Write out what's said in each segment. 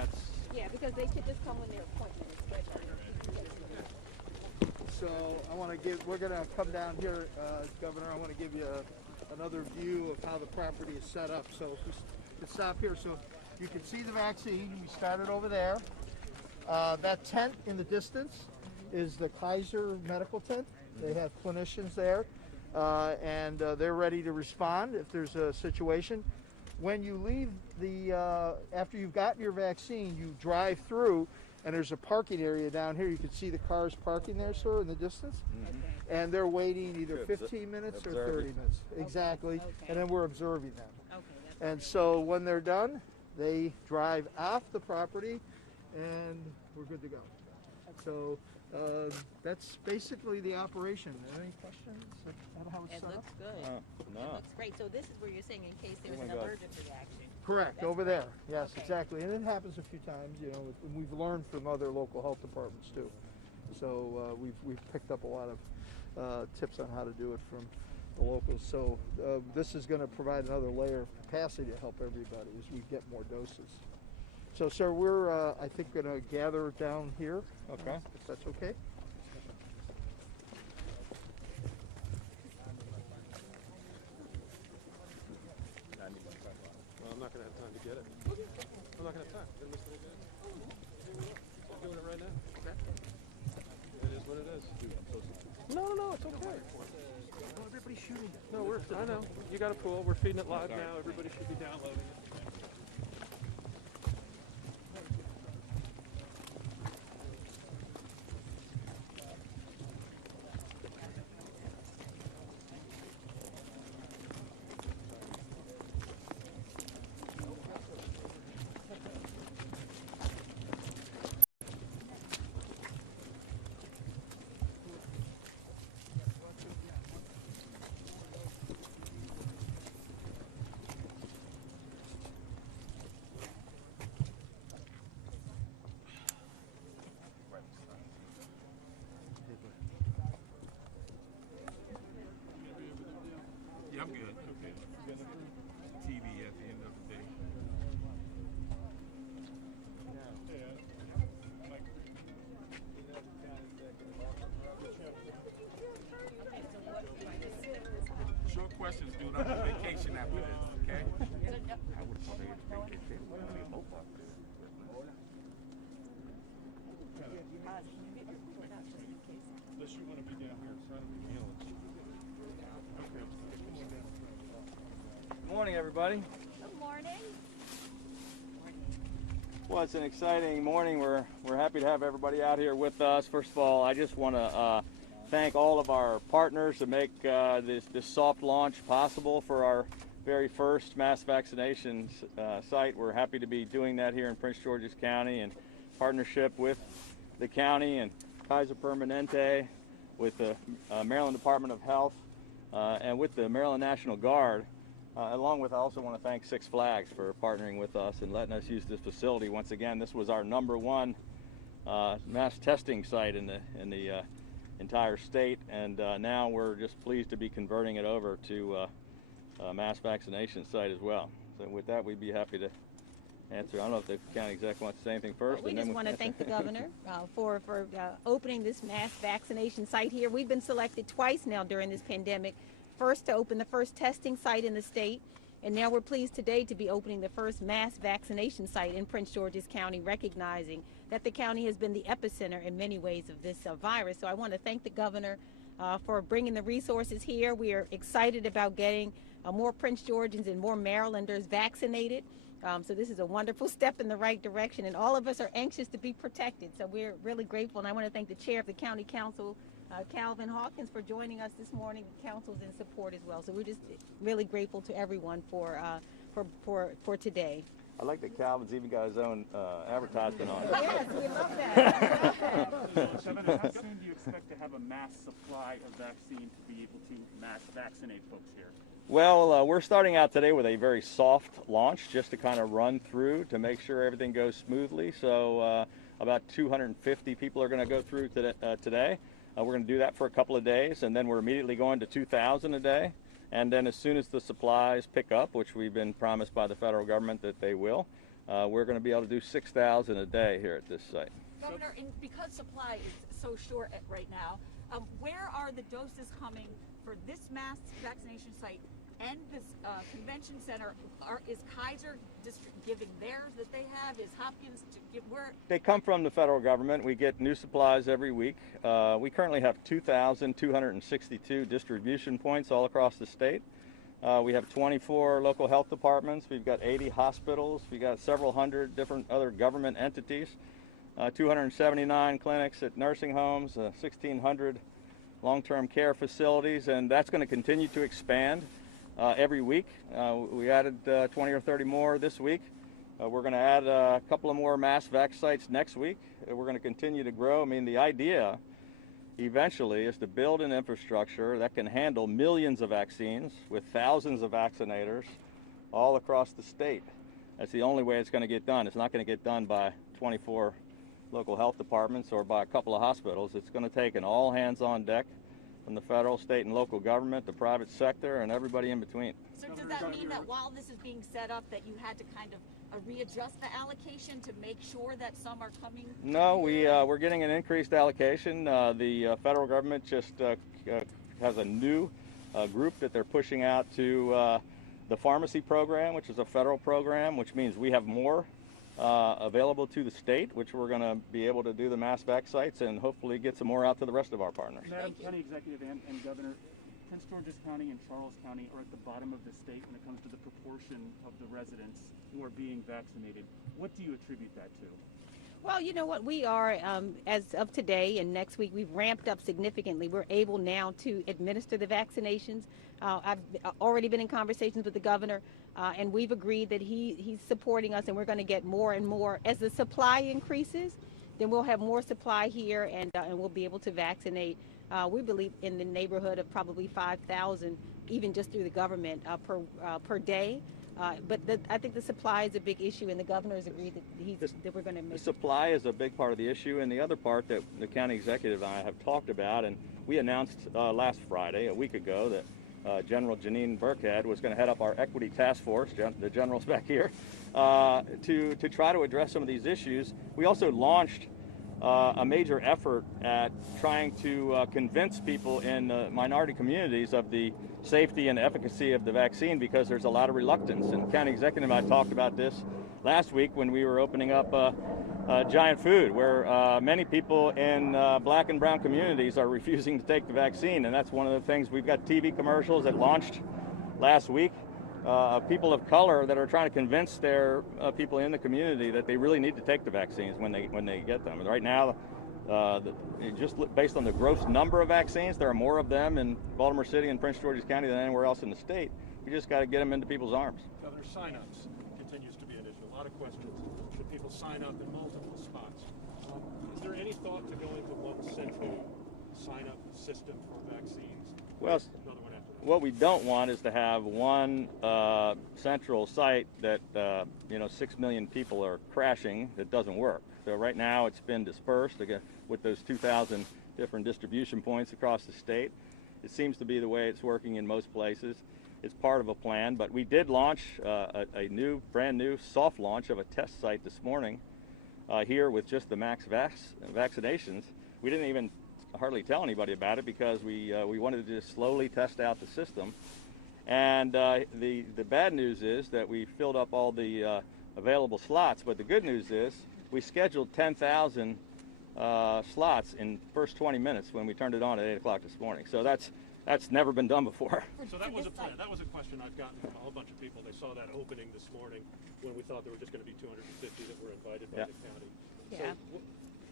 that's... Yeah, because they should just come when their appointment is scheduled. So I want to we're going to come down here, Governor. I want to give you another view of how the property is set up. So if we can stop here, so you can see the vaccine. We started over there. That tent in the distance is the Kaiser medical tent. They have clinicians there, and they're ready to respond if there's a situation. When you leave after you've gotten your vaccine, you drive through, and there's a parking area down here. You can see the cars parking there, sir, in the distance. And they're waiting either 15 minutes or 30 minutes. Exactly. Okay. And then we're observing them. Okay, that's And so when they're done, they drive off the property, and we're good to go. So that's basically the operation. Any questions about how it's It set up? looks good. no. It looks great. So this is where you're saying in case there's my an God. allergic reaction. Correct, That's over there. Yes, Okay. exactly. And it happens a few times, you know, and we've learned from other local health departments too. So we've picked up a lot of tips on how to do it from the locals. So this is going to provide another layer of capacity to help everybody as we get more doses. So, sir, we're, I think, going to gather down here. Okay. If that's okay. Well, I'm not going to have time to get it. I'm not going to have time. I'm going to miss it again. I'm doing it right now. Okay. It is what it is. No, it's okay. Oh, everybody's shooting it. No, I know. You got a pool. We're feeding it live now. Everybody should be downloading it. Yeah, I'm good. Okay. TV at the end of the day. Short questions, dude. I'm on vacation after this, okay? I would have thought they had vacation. Both of us. Unless you want to be down here in front of me. Good morning, everybody. Good morning. Well, it's an exciting morning. We're happy to have everybody out here with us. First of all, I just want to thank all of our partners to make this soft launch possible for our very first mass vaccination site. We're happy to be doing that here in Prince George's County in partnership with the county and Kaiser Permanente, with the Maryland Department of Health, and with the Maryland National Guard. Along with, I also want to thank Six Flags for partnering with us and letting us use this facility. Once again, this was our #1 mass testing site in the entire state, and now we're just pleased to be converting it over to a mass vaccination site as well. So with that, we'd be happy to answer. I don't know if the county exec wants to say anything first. We just want to thank the governor for opening this mass vaccination site here. We've been selected twice now during this pandemic. First to open the first testing site in the state, and now we're pleased today to be opening the first mass vaccination site in Prince George's County, recognizing that the county has been the epicenter in many ways of this virus. So I want to thank the governor for bringing the resources here. We are excited about getting more Prince Georgians and more Marylanders vaccinated. So this is a wonderful step in the right direction, and all of us are anxious to be protected. So we're really grateful, and I want to thank the chair of the county council, Calvin Hawkins, for joining us this morning. The council's in support as well. So we're just really grateful to everyone for today. I like that Calvin's even got his own advertisement on it. Yes, we love that. Governor, how soon do you expect to have a mass supply of vaccine to be able to mass vaccinate folks here? Well, we're starting out today with a very soft launch, just to kind of run through to make sure everything goes smoothly. So about 250 people are going to go through today. We're going to do that for a couple of days, and then we're immediately going to 2,000 a day. And then as soon as the supplies pick up, which we've been promised by the federal government that they will, we're going to be able to do 6,000 a day here at this site. Governor, because supply is so short right now, where are the doses coming for this mass vaccination site and this convention center? Is Kaiser giving theirs that they have? Is Hopkins to give where? They come from the federal government. We get new supplies every week. We currently have 2,262 distribution points all across the state. We have 24 local health departments. We've got 80 hospitals. We've got several hundred different other government entities. 279 clinics at nursing homes, 1,600 long-term care facilities, and that's going to continue to expand every week. We added 20 or 30 more this week. We're going to add a couple of more mass vac sites next week. We're going to continue to grow. I mean, the idea eventually is to build an infrastructure that can handle millions of vaccines with thousands of vaccinators all across the state. That's the only way it's going to get done. It's not going to get done by 24 local health departments or by a couple of hospitals. It's going to take an all hands on deck from the federal, state, and local government, the private sector, and everybody in between. So does that mean that while this is being set up that you had to kind of readjust the allocation to make sure that some are coming? No, we're getting an increased allocation. The federal government just has a new group that they're pushing out to the pharmacy program, which is a federal program, which means we have more available to the state, which we're going to be able to do the mass vac sites and hopefully get some more out to the rest of our partners. Madam County Executive and Governor, Prince George's County and Charles County are at the bottom of the state when it comes to the proportion of the residents who are being vaccinated. What do you attribute that to? Well, you know what, we are, as of today and next week, we've ramped up significantly. We're able now to administer the vaccinations. I've already been in conversations with the governor, and we've agreed that he's supporting us, and we're going to get more and more. As the supply increases, then we'll have more supply here, and we'll be able to vaccinate, we believe, in the neighborhood of probably 5,000, even just through the government per day. But I think the supply is a big issue, and the governor has agreed that we're going to make. The supply is a big part of the issue, and the other part that the county executive and I have talked about, and we announced last Friday, a week ago, that General Janine Burkhead was going to head up our equity task force, the general's back here, to try to address some of these issues. We also launched a major effort at trying to convince people in minority communities of the safety and efficacy of the vaccine, because there's a lot of reluctance. And County Executive and I talked about this last week when we were opening up Giant Food, where many people in black and brown communities are refusing to take the vaccine. And that's one of the things. We've got TV commercials that launched last week of people of color that are trying to convince their people in the community that they really need to take the vaccines when they get them. And right now, just based on the gross number of vaccines, there are more of them in Baltimore City and Prince George's County than anywhere else in the state. We just got to get them into people's arms. Governor, sign-ups continues to be an issue. A lot of questions. Should people sign up in multiple spots? Is there any thought to going to one central sign-up system for vaccines? Well, Another one after that. what we don't want is to have one central site that 6 million people are crashing that doesn't work. So right now it's been dispersed again with those 2,000 different distribution points across the state. It seems to be the way it's working in most places. It's part of a plan, but we did launch a brand new soft launch of a test site this morning here with just the max vaccinations. We didn't even hardly tell anybody about it because we wanted to just slowly test out the system. And the bad news is that we filled up all the available slots, but the good news is we scheduled 10,000 slots in the first 20 minutes when we turned it on at 8 o'clock this morning. So that's never been done before. So that was a plan. That was a question I've gotten from a whole bunch of people. They saw that opening this morning when we thought there were just going to be 250 that were invited by the county. Yeah. So,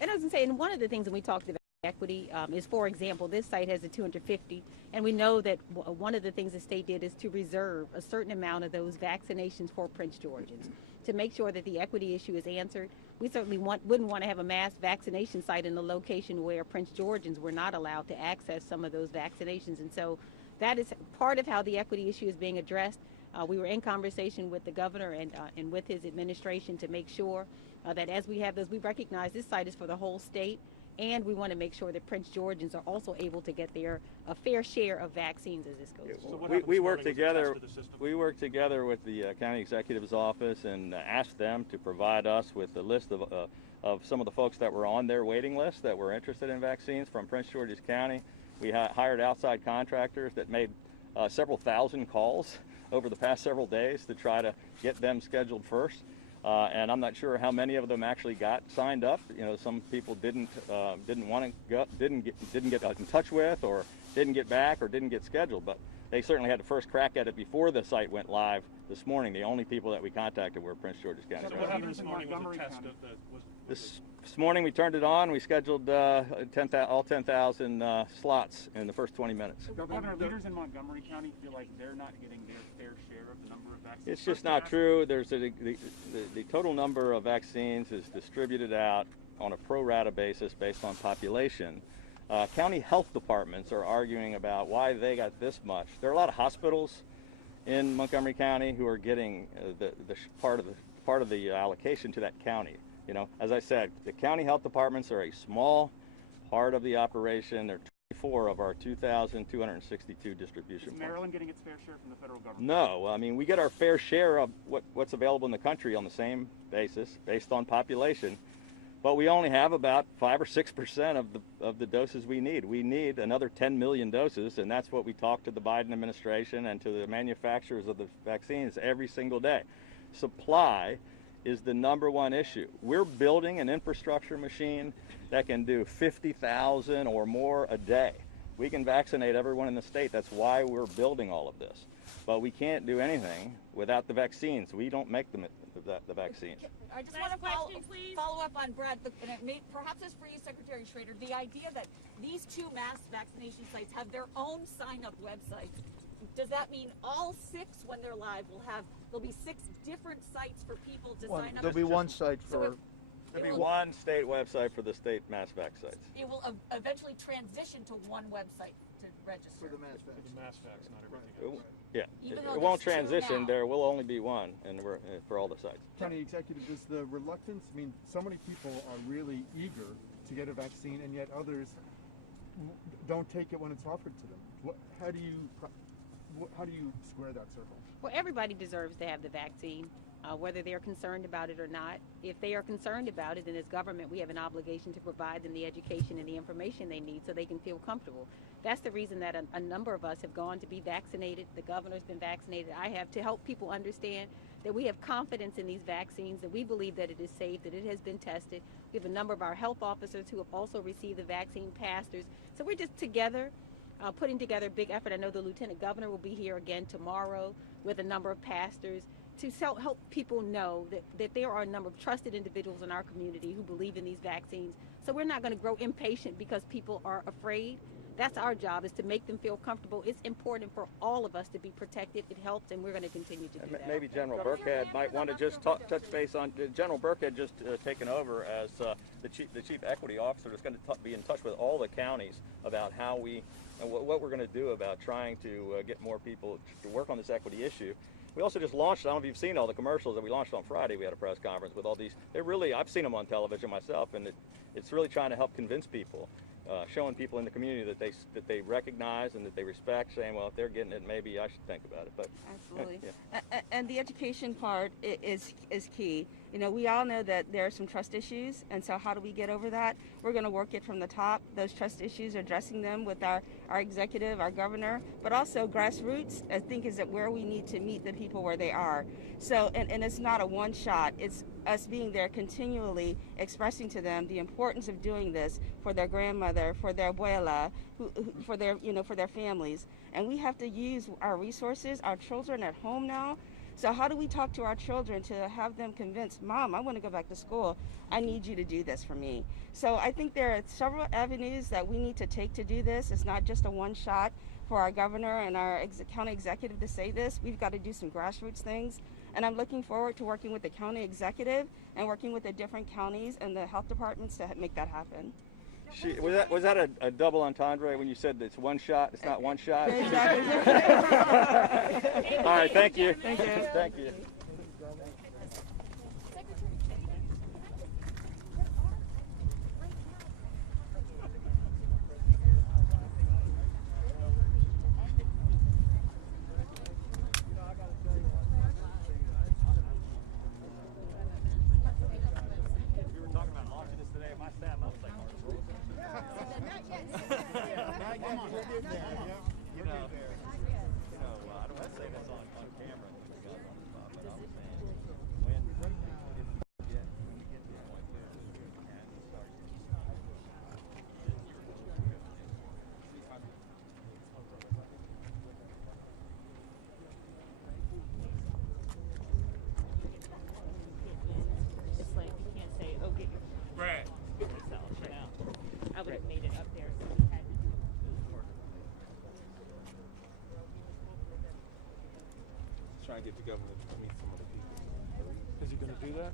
And I was going to say, and one of the things that we talked about equity is, for example, this site has a 250, and we know that one of the things the state did is to reserve a certain amount of those vaccinations for Prince Georgians to make sure that the equity issue is answered. We certainly wouldn't want to have a mass vaccination site in a location where Prince Georgians were not allowed to access some of those vaccinations, and so that is part of how the equity issue is being addressed. We were in conversation with the governor and with his administration to make sure that as we have those, we recognize this site is for the whole state, and we want to make sure that Prince Georgians are also able to get their a fair share of vaccines as this goes So forward. what happened We this work morning was a together. test of the system? We work together with the county executive's office and asked them to provide us with a list of some of the folks that were on their waiting list that were interested in vaccines from Prince George's County. We hired outside contractors that made several thousand calls over the past several days to try to get them scheduled first. And I'm not sure how many of them actually got signed up. You know, some people didn't want to go, didn't get in touch with, or didn't get back, or didn't get scheduled. But they certainly had the first crack at it before the site went live this morning. The only people that we contacted were Prince George's County. So what happened this morning was a test of the... This morning we turned it on. We scheduled all 10,000 slots in the first 20 minutes. Governor, leaders in Montgomery County feel like they're not getting their fair share of the number of vaccines. It's just not true. There's the total number of vaccines is distributed out on a pro rata basis based on population. County health departments are arguing about why they got this much. There are a lot of hospitals in Montgomery County who are getting part of the allocation to that county. You know, as I said, the county health departments are a small part of the operation. They're 24 of our 2,262 distribution points. Is Maryland getting its fair share from the federal government? No, I mean, we get our fair share of what's available in the country on the same basis, based on population, but we only have about 5 or 6% of the doses we need. We need another 10 million doses, and that's what we talk to the Biden administration and to the manufacturers of the vaccines every single day. Supply is the #1 issue. We're building an infrastructure machine that can do 50,000 or more a day. We can vaccinate everyone in the state. That's why we're building all of this. But we can't do anything without the vaccines. We don't make the vaccines. I just want to follow up on Brad, and perhaps it's for you, Secretary Schrader, the idea that these 2 mass vaccination sites have their own sign-up websites. Does that mean all 6, when they're live, there'll be 6 different sites for people to sign up? There'll be one site for... There'll be one state website for the state mass vac sites. It will eventually transition to one website to register. For the mass vax. For the mass vax, not everything else. Yeah, Even it though won't there's 2 transition. now. There will only be one, and for all the sites. County Executive, does the reluctance, I mean, so many people are really eager to get a vaccine, and yet others don't take it when it's offered to them. How do you square that circle? Well, everybody deserves to have the vaccine, whether they're concerned about it or not. If they are concerned about it, then as government, we have an obligation to provide them the education and the information they need so they can feel comfortable. That's the reason that a number of us have gone to be vaccinated. The governor's been vaccinated. I have, to help people understand that we have confidence in these vaccines, that we believe that it is safe, that it has been tested. We have a number of our health officers who have also received the vaccine, pastors. So we're just together, putting together a big effort. I know the Lieutenant Governor will be here again tomorrow with a number of pastors to help people know that there are a number of trusted individuals in our community who believe in these vaccines. So we're not going to grow impatient because people are afraid. That's our job, is to make them feel comfortable. It's important for all of us to be protected. It helps, and we're going to continue to do that. Maybe General Burkhead might want to just touch base on, General Burkhead just taken over as the chief equity officer is going to be in touch with all the counties about how what we're going to do about trying to get more people to work on this equity issue. We also just launched, I don't know if you've seen all the commercials that we launched on Friday. We had a press conference with all these. I've seen them on television myself, and it's really trying to help convince people, showing people in the community that they recognize and that they respect, saying, well, if they're getting it, maybe I should think about it. But absolutely. Yeah. And the education part is key. You know, we all know that there are some trust issues, and so how do we get over that? We're going to work it from the top. Those trust issues, addressing them with our executive, our governor, but also grassroots, I think, is where we need to meet the people where they are. So, and it's not a one shot. It's us being there continually expressing to them the importance of doing this for their grandmother, for their abuela, for their families. And we have to use our resources. Our children at home now. So how do we talk to our children to have them convinced, Mom, I want to go back to school. I need you to do this for me. So I think there are several avenues that we need to take to do this. It's not just a one shot for our governor and our county executive to say this. We've got to do some grassroots things. And I'm looking forward to working with the county executive and working with the different counties and the health departments to make that happen. Was that a double entendre when you said it's one shot? It's not one shot. Exactly. All right, thank you. Thank you. Thank you. Come on. We'll get there. Yeah. We'll get there. I don't want to say this on camera because we got on the spot, but I was saying when you get to the point where you can start. It's like you can't say, oh, get your Brad. yourself, you know. I would have made it up there so we had to. Trying to get the governor to meet some of the people. Is he going to do that?